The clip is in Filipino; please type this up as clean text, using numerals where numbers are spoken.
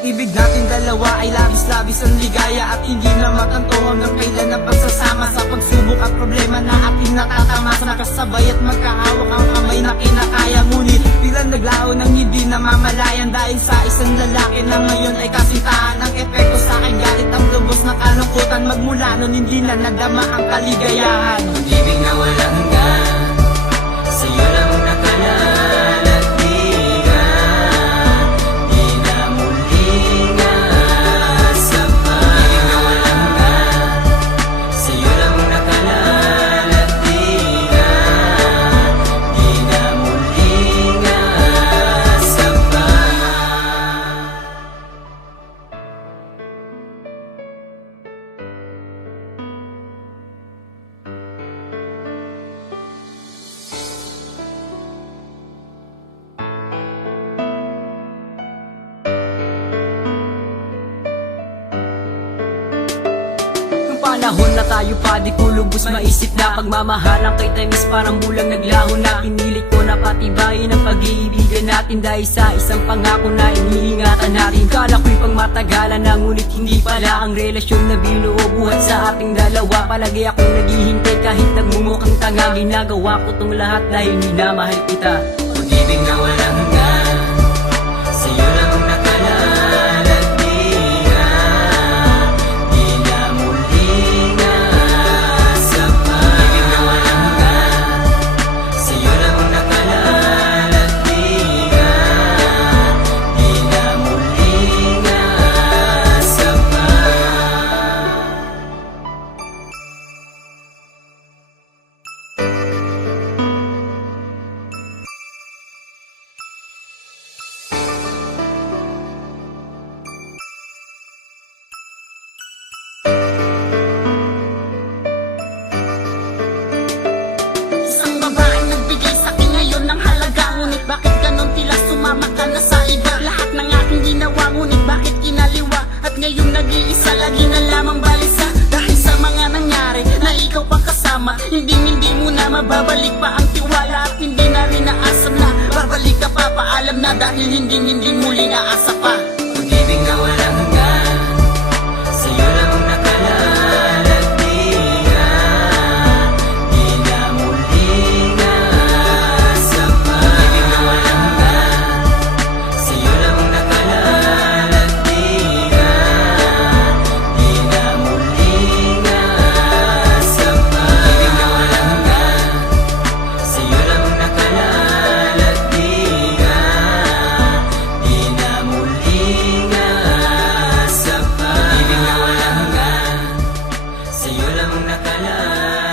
pag-ibig natin dalawa ay labis-labis ang ligaya at hindi na matanto hanggang kailan ang pagsasama sa pagsubok at problema na ating natatamasa. Nakasabay at magkahawak ang kamay na kinakaya, ngunit bilang naglaho ng hindi namamalayan dahil sa isang lalaki na ngayon ay kasintahan. Ang epekto sa akin galit ang lubos na kalungkutan, magmula nun hindi na nadama ang kaligayahan. Pag-ibig na walang hanggan, sa'yo lang nakalalatigan, di na muling aasa pa. Pag-ibig na walang hanggan, sa'yo lang nakalalatigan, di na muling aasa pa. Panahon na tayo pa, di ko lubos maisip na pagmamahalan kay tamis parang bulang naglaho na. Pinilit ko na patibayin ang pag-iibigan natin dahil sa isang pangako na iniingatan natin. Kala ko'y pang matagalan na, ngunit hindi pala ang relasyon na binuo buhat sa ating dalawa. Palagi akong naghihintay kahit nagmumukhang tanga, ginagawa ko tong lahat dahil minamahal kita. Pag-ibig na walang hanggan, sa'yo lang nakalalatigan, di na muling aasa pa. Pag-ibig na walang hanggan, sa'yo lang nakalalatigan, di na muling aasa pa. Isang babaeng nagbigay sa'kin ngayon ng halaga, ngunit bakit ganon tila sumama ka na sa iba? Lahat ng aking ginawa, ngunit bakit kinaliwa? At ngayon nag-iisa, lagi na lamang balisa. Dahil sa mga nangyari na ikaw pang kasama, hindi mo na mababalik pa ang tiwala. At hindi na rin naasam na babalik ka pa, paalam na dahil hindi muling aasa pa. Pag-ibig na walang hanggan, sa'yo lang nakalalatigan, di na muling aasa pa. Pag-ibig na walang hanggan, sa'yo lang nakalalatigan, di na muling aasa pa. Pag-ibig na walang hanggan, sa'yo lang nakalalatigan, di na muling aasa pa. Pag-ibig na walang hanggan, sa'yo lang nakalalatigan.